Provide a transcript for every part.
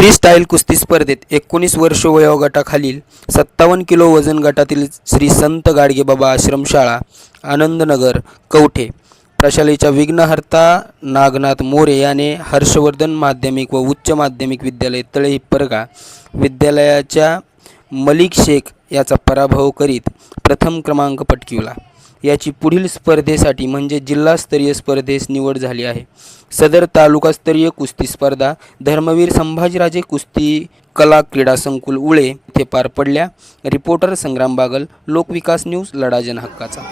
Freestyle कुस्ती स्पर्धेत 19 वर्ष वयोगटाखालील 57 किलो वजन गटातील श्री संत गाडगेबाबा आश्रमशाळा आनंदनगर कवठे प्रशालेच्या विघ्नहर्ता नागनाथ मोरे याने हर्षवर्धन माध्यमिक व उच्च माध्यमिक विद्यालय तळे हिप्परगा विद्यालयाच्या मलिक शेख याचा पराभव करीत प्रथम क्रमांक पटकावला। याची पुढील स्पर्धेसाठी म्हणजे जिल्हास्तरीय स्पर्धेस निवड झाली आहे। सदर तालुकास्तरीय कुस्ती स्पर्धा धर्मवीर संभाजीराजे कुस्ती कला क्रीडा संकुल उळे येथे पार पडल्या। रिपोर्टर संग्राम बागल, लोकविकास न्यूज, लढा जनहक्काचा।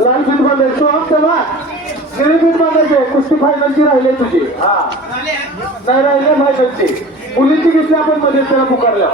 लाल बीट बांधायचे सोहम तेव्हा निळी बीट बांधायचे कुस्ती फायनलची राहिले तुझी नाही राहिले फायनलची मुलीची घेतली आपण मध्ये त्याला पुकारल्या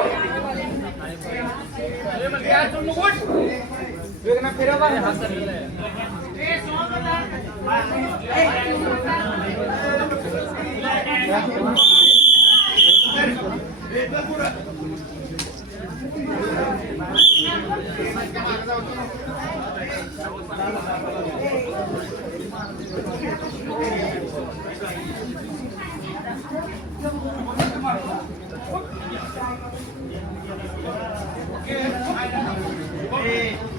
Okay.